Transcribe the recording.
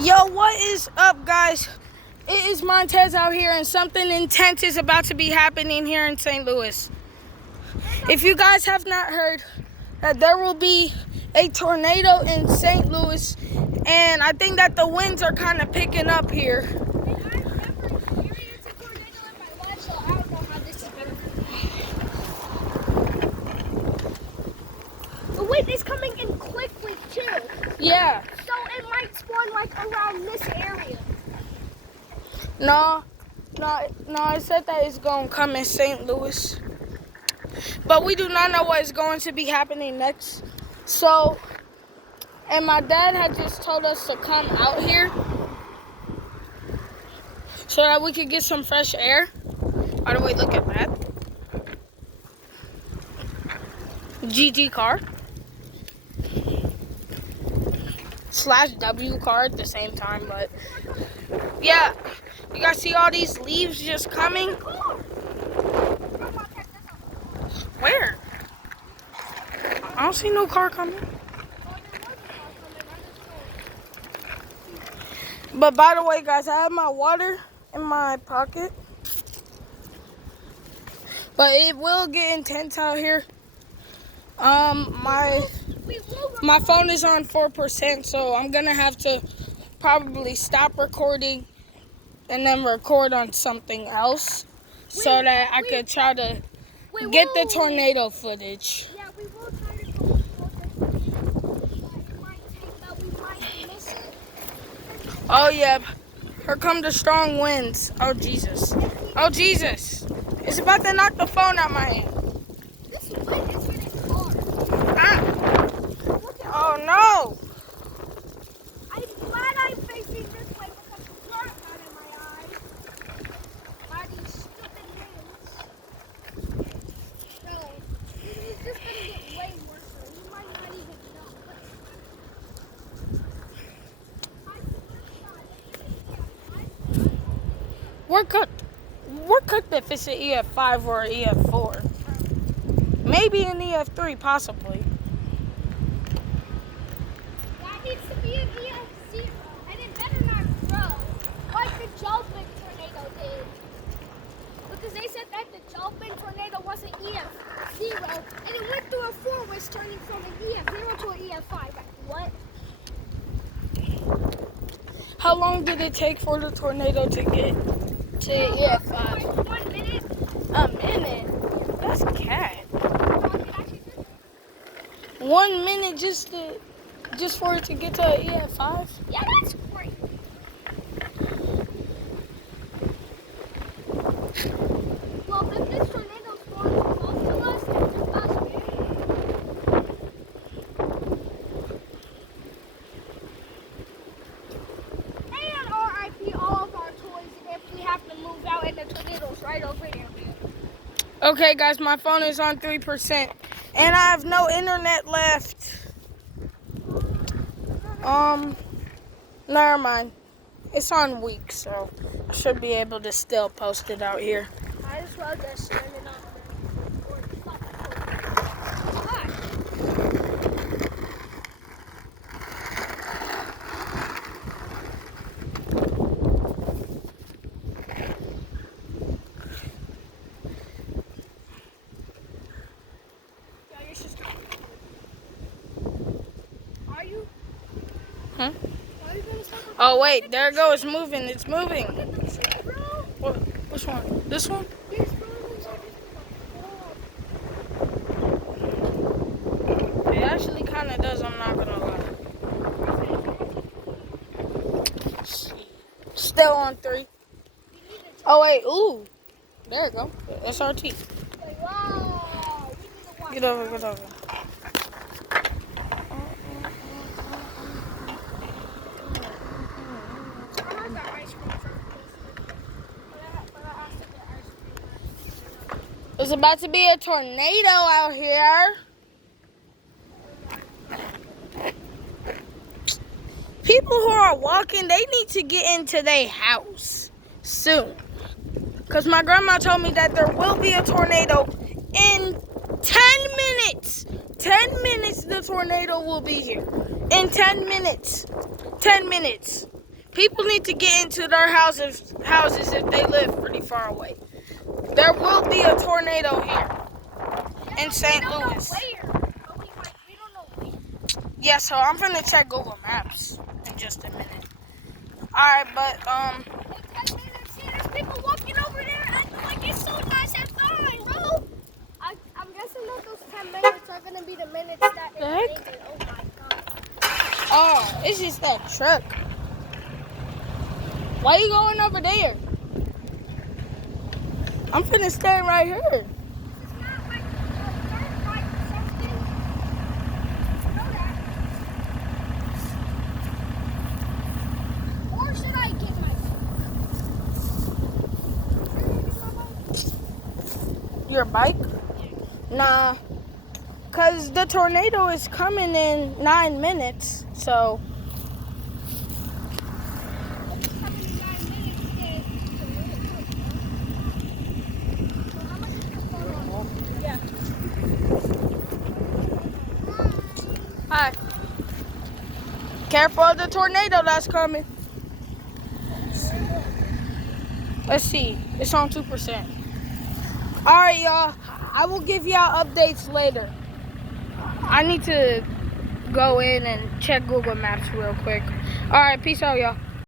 Yo, what is up, guys? It is Montez out here, and something intense is about to be happening here in St. Louis. If you guys have not heard, that there will be a tornado in St. Louis, and I think that the winds are kind of picking up here. The wind is coming in quickly too. Yeah. So it might spawn like around this area. No, I said that it's going to come in St. Louis. But we do not know what is going to be happening next. So, and my dad had just told us to come out here so that we could get some fresh air. By the way, look at that. GG car. / W car at the same time, but yeah. You guys see all these leaves just coming? Where? I don't see no car coming. But by the way, guys, I have my water in my pocket. But it will get intense out here. My phone is on 4%, so I'm gonna have to probably stop recording and then record on something else so that I could try to get the tornado footage. Yeah, we will try to go it might take that we might miss it. Oh yeah, here come the strong winds. Oh Jesus. Oh Jesus. It's about to knock the phone out my hand. This wind is hitting hard. Ah. Oh no. I'm glad I'm facing this way because the dirt out of my eyes. By these stupid winds. No, he's just gonna get way worse. He might not even know. We're cooked if it's an EF5 or an EF4. Maybe an EF3, possibly. That needs to be an EF0, and it better not grow like the Jalpin tornado did. Because they said that the Jalpin tornado was an EF0, and it went through a 4 was turning from an EF0 to an EF5. Like, what? How long did it take for the tornado to get to EF5? Like 1 minute. A minute? That's cat. 1 minute just for it to get to EF5? Yeah, that's great. Well, if this tornado spawns close to us, then it's us. And RIP all of our toys if we have to move out and the tornado's right over here, man. Okay, guys, my phone is on 3%, and I have no internet left. Never mind. It's on weak, so I should be able to still post it out here. Might as well just turn it on. Are you? Huh? Are you gonna stop? Oh, wait. There it goes. It's moving. It's moving. Bro. What? Which one? This one? Yes, bro. It actually kind of does. I'm not going to lie. Still on 3. Oh, wait. Ooh. There you go. SRT. Wow. We need to watch. Get over. Get over. There's about to be a tornado out here. People who are walking, they need to get into their house soon. Because my grandma told me that there will be a tornado in 10 minutes. 10 minutes, the tornado will be here. In 10 minutes. 10 minutes. People need to get into their houses if they live pretty far away. There will be a tornado here in St. Louis. We don't know where. Yeah, so I'm gonna check Google Maps in just a minute. Alright, but There's people walking over there acting like it's so nice and fine, bro. I'm guessing that those 10 minutes are gonna be the minutes that The heck? it's raining. Oh my god. oh, it's just that truck. Why you going over there? I'm finna stay right here. This is not like dirt bike or something. You know that. Or should I get my bike? Your bike? Nah, cause the tornado is coming in 9 minutes. So Yeah. hi. Careful of the tornado that's coming. Let's see. It's on 2%. All right, y'all. I will give y'all updates later. I need to go in and check Google Maps real quick. All right, peace out, y'all.